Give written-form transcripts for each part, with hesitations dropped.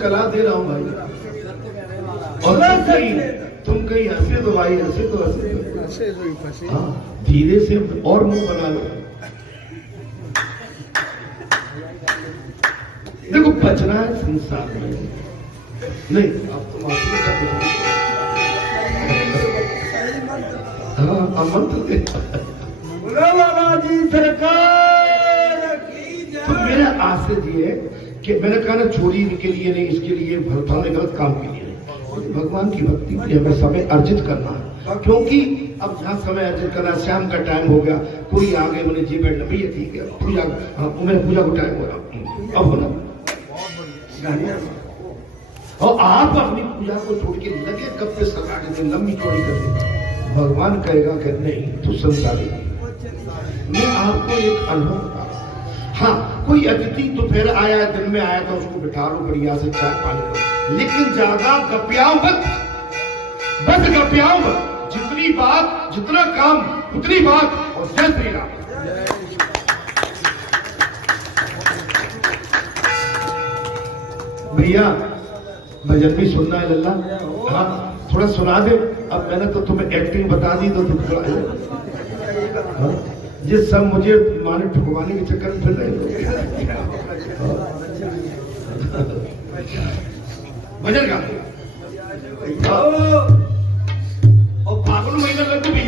करा दे रहा हूँ भाई। और तुम कहीं हंसे तो भाई, हंसे तो हंसे। हाँ, धीरे से और मुंह बना लो। देखो बचना है संसार में। नहीं अब तुम हाँ अमन तो दे। बाबा जी सरकार तो मेरा आशय ये कि मैंने कहा ना चोरी के लिए नहीं, इसके लिए भरथाने गलत काम के लिए नहीं, भगवान की भक्ति के लिए हमें समय अर्जित करना है। क्योंकि अब जहाँ समय अर्जित करना, शाम का टाइम हो गया, कोई आ गए मैंने जी बैठना भैया ठीक है पूजा, हाँ मेरे पूजा को टाइम हो रहा अब हो ना। और आप अपनी पूजा को छोड़ के लगे कब पे सलाह दिन लंबी चौड़ी कर दे, भगवान कहेगा कि नहीं तू संसारी। मैं आपको एक अनुभव बता रहा हूं। हाँ कोई अतिथि दोपहर आया, दिन में आया था, उसको बिठा लो बढ़िया से चाय पानी करो, लेकिन ज्यादा गपियाओ मत, बस गपियाओ मत। जितनी बात जितना काम उतनी बात। और जय श्री राम। भैया भजन भी सुनना है लल्ला। हाँ थोड़ा सुना दे। अब मैंने तो तुम्हें एक्टिंग बता दी तो तुम थोड़ा जिस सब मुझे माने ठुकवाने के चक्कर में फिर रहे। भजन गा और फागुन महीना लगू भी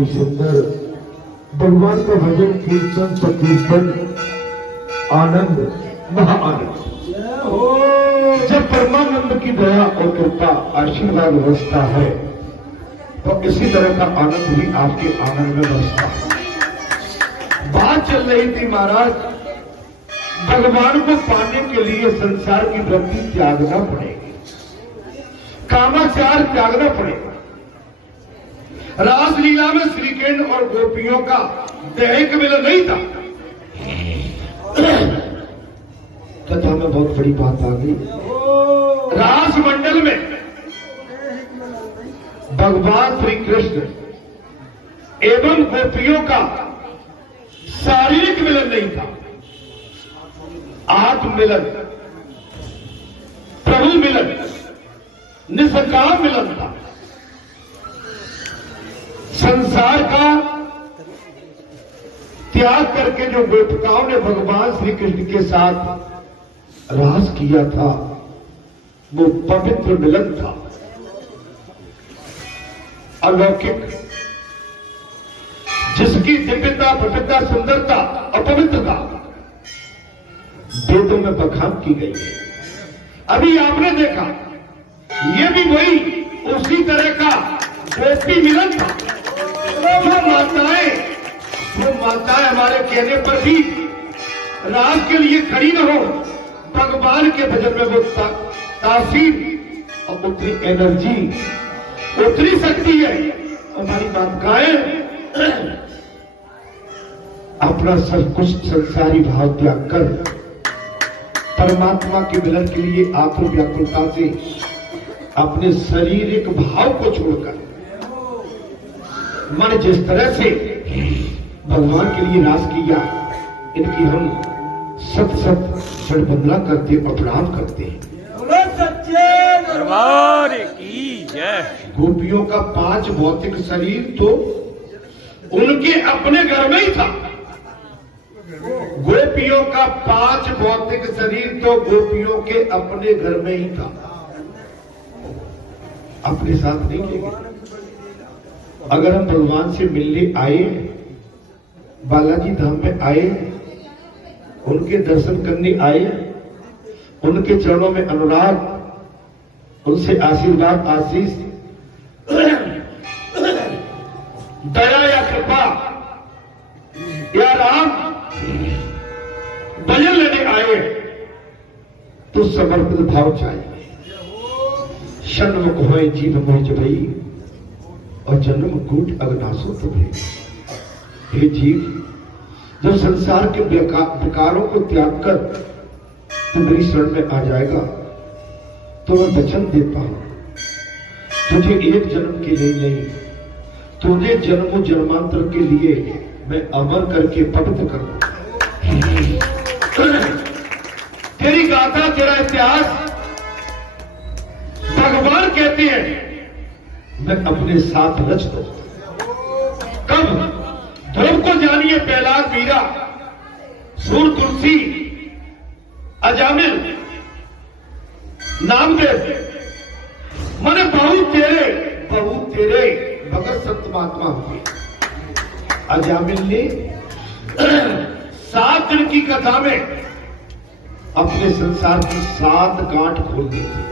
ही सुंदर भगवान का भजन कीर्तन संकीर्तन आनंद महाआनंद। जय हो। जब परमानंद की दया और कृपा आशीर्वाद बरसता है तो इसी तरह का आनंद भी आपके आंगन में बरसता है। बात चल रही थी महाराज, भगवान को पाने के लिए संसार की वृत्ति त्यागना पड़ेगी, कामाचार त्यागना पड़ेगा। रासलीला में श्रीकृष्ण और गोपियों का दैहिक मिलन नहीं था। कथा में बहुत बड़ी बात आ गई। रास मंडल में भगवान श्री कृष्ण एवं गोपियों का शारीरिक मिलन नहीं था, आत्म मिलन, प्रभु मिलन, निष्काम मिलन था। संसार का त्याग करके जो गोपिकाओं ने भगवान श्री कृष्ण के साथ रास किया था वो पवित्र मिलन था, अलौकिक, जिसकी दिव्यता, पवित्रता, सुंदरता और पवित्रता वेदों में बखान की गई है। अभी आपने देखा ये भी वही उसी तरह का गोपी मिलन था। जो माताएं हमारे कहने पर भी रात के लिए खड़ी न हो, भगवान के भजन में वो तासीर और उतनी एनर्जी, उतनी शक्ति है। हमारी माताएं अपना सब कुछ संसारी भाव त्याग कर परमात्मा के मिलन के लिए आतुर व्याकुलता से अपने शारीरिक भाव को छोड़कर मन जिस तरह से भगवान के लिए रास किया, इनकी हम सत सत वंदना करते और प्रणाम करते हैं। सच्चे दरबार की जय। गोपियों का 5 भौतिक शरीर तो उनके अपने घर में ही था। गोपियों का 5 भौतिक शरीर तो गोपियों के अपने घर में ही था, अपने साथ नहीं लेंगे। अगर हम भगवान से मिलने आए, बालाजी धाम में आए, उनके दर्शन करने आए, उनके चरणों में अनुराग, उनसे आशीर्वाद, आशीष, दया या कृपा या राम भजन लेने आए तो समर्पित भाव चाहिए। षण्मुख होए जीव मोह जबई और जन्म कूट अगनासो तुम्हें। हे जीव, जब संसार के विकारों को त्याग कर तू मेरी शरण में आ जाएगा तो मैं वचन देता हूं तुझे एक जन्म के लिए नहीं, तुझे जन्मों जन्मांतर के लिए मैं अमर करके पवित्र करूंगा। तेरी गाथा, तेरा इतिहास भगवान कहते हैं मैं अपने साथ रच दूंगा। कब? ध्रुव को जानिए, प्रहलाद, मीरा, सूर, तुलसी, अजामिल, नामदेव, मने बहुत तेरे भगत संत महात्मा हुए। अजामिल ने 7 दिन की कथा में अपने संसार की 7 गांठ खोल दी थी।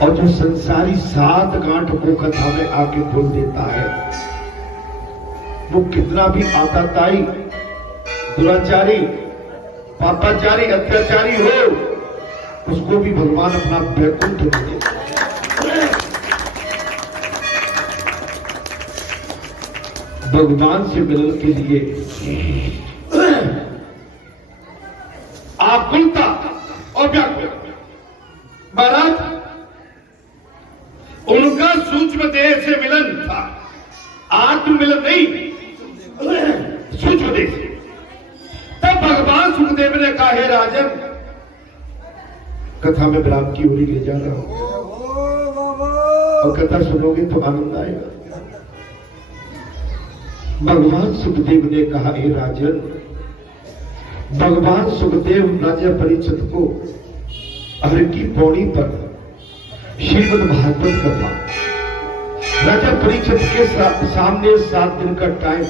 और जो संसारी 7 गांठ को कथा में आके खोल देता है, वो कितना भी आताताई, दुराचारी, पापाचारी, अत्याचारी हो, उसको भी भगवान अपना वैकुंठ दे देता है। भगवान से मिलन के लिए आकुलता और व्याकुलता, महाराज उनका सूक्ष्म देह से मिलन था, आत्म मिलन नहीं, सूक्ष्म देह से। तब भगवान सुखदेव ने कहा, हे राजन, कथा में विराम की ओर ले जा रहा हूं और कथा सुनोगे तो आनंद आएगा। भगवान सुखदेव ने कहा, हे राजन, भगवान सुखदेव राजा परीक्षित को हर की पौड़ी पर श्रीमद् भागवत कथा राजा परीक्षित के सामने 7 दिन का टाइम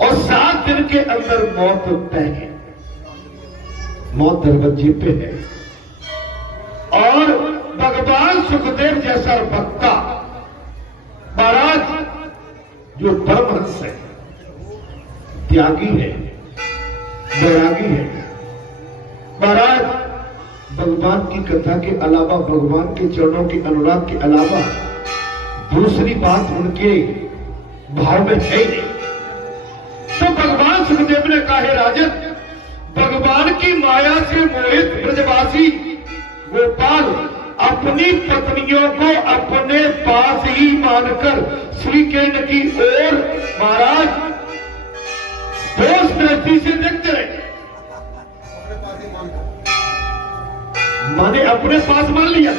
और 7 दिन के अंदर मौत तय है, मौत दरवाजे पे है। और भगवान सुखदेव जैसा वक्ता महाराज जो परमहंस है, त्यागी है, वैरागी है, महाराज भगवान की कथा के अलावा, भगवान के चरणों के अनुराग के अलावा दूसरी बात उनके भाव में है ही नहीं। तो भगवान सुखदेव ने कहा, हे राजन, भगवान की माया से मोहित ब्रजवासी गोपाल अपनी पत्नियों को अपने पास ही मानकर श्री कृष्ण की ओर महाराज दोष दृष्टि से देखते रहे। माने अपने पास मान लिया,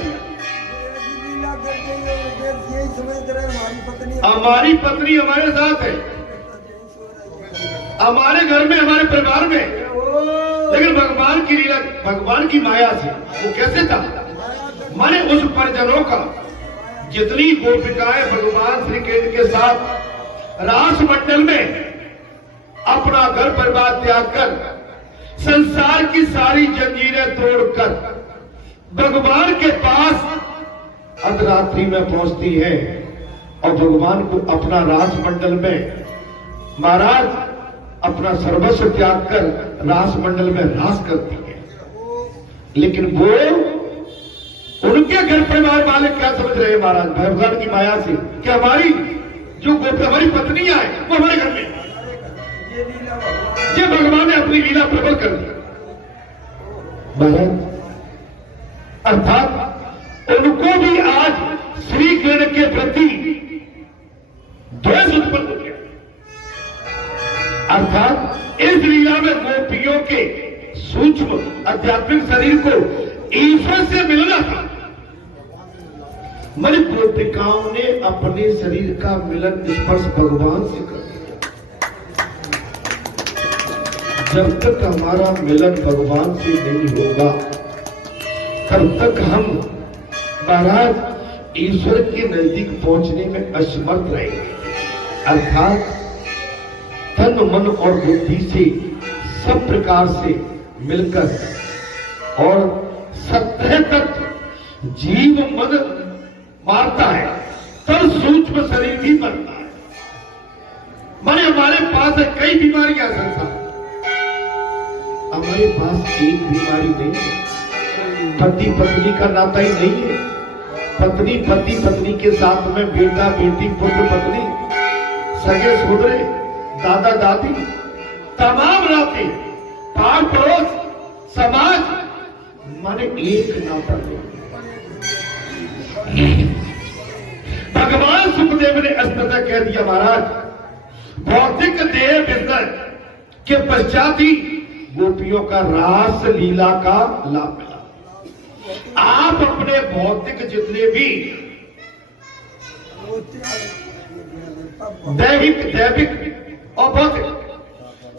हमारी पत्नी हमारे साथ है, हमारे घर में, हमारे परिवार में। लेकिन भगवान की लीला, भगवान की माया से वो कैसे था? माने उस परिजनों का, जितनी गोपिकाएं भगवान श्री कृष्ण के साथ रास मंडल में अपना घर परिवार त्याग कर, संसार की सारी जंजीरें तोड़कर भगवान के पास अर्धरात्रि में पहुंचती है और भगवान को अपना रास मंडल में महाराज अपना सर्वस्व त्याग कर रास मंडल में रास करती है। लेकिन वो उनके घर परिवार वाले क्या समझ रहे हैं महाराज? भगवान की माया से कि हमारी जो गोपी, हमारी पत्नियां हैं, वो हमारे घर में, ये भगवान ने अपनी लीला प्रबल कर दी महाराज। अर्थात उनको भी आज श्री कृष्ण के प्रति द्वेष उत्पन्न हो गया। अर्थात इस लीला में गोपियों के सूक्ष्म आध्यात्मिक शरीर को ईश्वर से मिलना था। मन गोपिकाओं ने अपने शरीर का मिलन स्पर्श भगवान से कर दिया। जब तक हमारा मिलन भगवान से नहीं होगा, तब तक हम महाराज ईश्वर के नजदीक पहुंचने में असमर्थ रहेंगे। अर्थात तन मन और बुद्धि से सब प्रकार से मिलकर और सत्य तक जीव मन मारता है, तब सूक्ष्म शरीर भी बनता है। माने हमारे पास कई बीमारियां संसार, हमारे पास एक बीमारी नहीं है। पति पत्नी का नाता ही नहीं है। पत्नी पति पत्नी के साथ में बेटा बेटी पुत्र पत्नी सगे सोदरे दादा दादी तमाम नाते पार पड़ोस समाज, माने एक नाता नहीं। भगवान सुखदेव ने अस्पता कह दिया महाराज, भौतिक देह विसर्जन के पश्चात ही गोपियों का रास लीला का लाभ मिला। आप अपने भौतिक जितने भी दैविक और भौतिक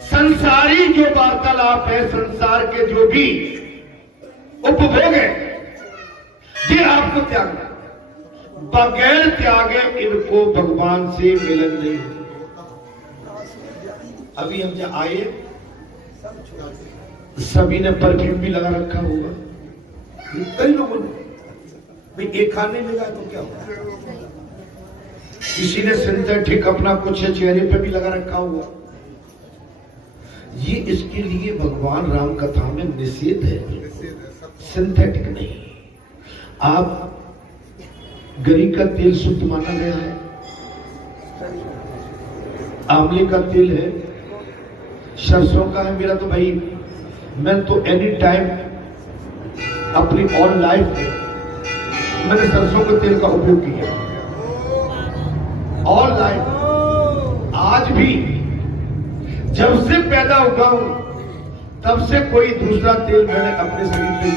संसारी जो वार्तालाप है, संसार के जो भी उपभोग है, ये आपको त्यागना। बगैर त्यागे इनको भगवान से मिलन नहीं होता। अभी हम जब आए सभी ने परफ्यूम भी लगा रखा होगा, कई लोगों ने भाई एक खाने मिला तो क्या होगा, किसी ने सिंथेटिक अपना कुछ चेहरे पे भी लगा रखा हुआ। ये इसके लिए भगवान राम कथा में निषेध है, सिंथेटिक नहीं। आप गरी का तेल शुद्ध माना गया है, आंवले का तेल है, सरसों का है। मेरा तो भाई, मैं तो एनी टाइम अपनी ऑल लाइफ में मैंने सरसों के तेल का उपयोग किया, ऑल लाइफ। आज भी जब से पैदा हुआ हूं तब से कोई दूसरा तेल मैंने अपने शरीर पे